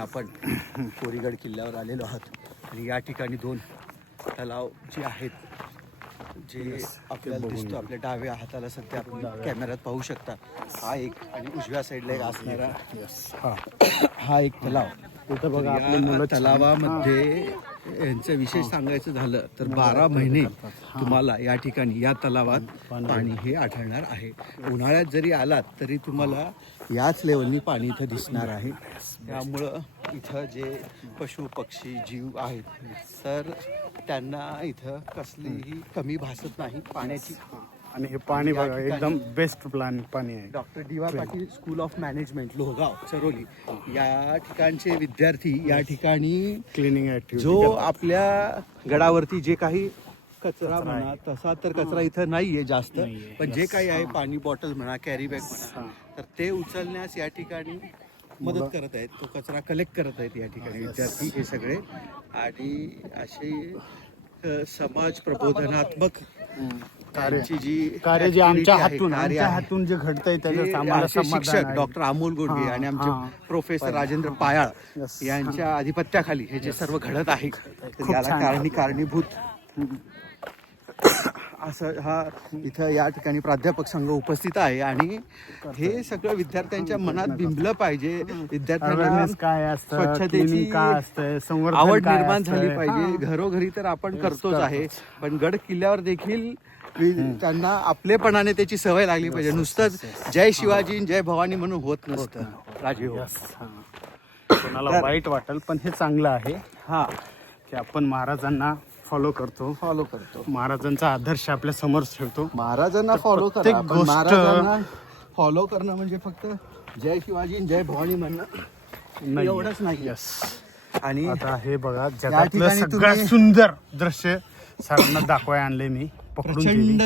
आपण कोरीगड किल्ल्यावर आलेलो आहोत आणि या ठिकाणी दोन तलाव जे आहेत जे आपल्याला दिसतो आपल्या डाव्या हाताला सध्या आपण कॅमेऱ्यात पाहू शकता. हा एक आणि उजव्या साईडला एक असणारा हा एक तलाव. तिथं बघा या तलावामध्ये यांचं विशेष सांगायचं झालं तर 12 महिने तुम्हाला या ठिकाणी या तलावात पाणी हे आढळणार आहे. उन्हाळ्यात जरी आलात तरी तुम्हाला याच लेवलनी पाणी इथं दिसणार आहे. त्यामुळं इथं जे पशु पक्षी जीव आहेत तर त्यांना इथं कसलीही कमी भासत नाही पाण्याची. आणि हे पाणी बघा एकदम बेस्ट प्लॅन पाणी आहे. Doctor D Y. Patil school of management Lohgaon Charoli या ठिकाणचे विद्यार्थी या ठिकाणी क्लिनिंग ऍक्टिव्हिटी जो आपल्या गडावरती जे काही कचरा म्हणा तसा तर कचरा इथं नाहीये जास्त, पण जे काही आहे पाणी बॉटल म्हणा कॅरी बॅग म्हणा तर ते उचलण्यास या ठिकाणी मदत करत आहेत. तो कचरा कलेक्ट करत आहेत या ठिकाणी विद्यार्थी हे सगळे. आणि असे समाज प्रबोधनात्मक कार्य जे आमच्या हातून जे घडतंय त्याचं शिक्षक डॉक्टर अमोल गोडगे आणि आमचे प्रोफेसर राजेंद्र पायाळ यांच्या अधिपत्याखाली हे जे सर्व घडत आहे तर याला कारणीभूत असं हा इथं या ठिकाणी प्राध्यापक संघ उपस्थित आहे. आणि हे सगळं विद्यार्थ्यांच्या मनात बिंबलं पाहिजे. विद्यार्थ्यांना काय असतं, स्वच्छतेची काय असतं, आवड निर्माण झाली पाहिजे. घरोघरी तर आपण करतोच आहे, पण गड किल्ल्यावर देखील त्यांना आपलेपणाने त्याची सवय लागली पाहिजे. नुसतंच जय शिवाजी जय भवानी म्हणून होत नसतं राजीव. कोणाला वाईट वाटेल पण हे चांगलं आहे हा की आपण महाराजांना फॉलो करतो महाराजांचा आदर्श आपल्या समोर ठेवतो. महाराजांना फॉलो करा. महाराजांना फॉलो करणं म्हणजे फक्त जय शिवाजी जय भवानी म्हणणं एवढंच नाही. आणि आता हे बघा जगातलं सगळ्यात सुंदर दृश्य सरांना दाखवाय आणले मी पकडून.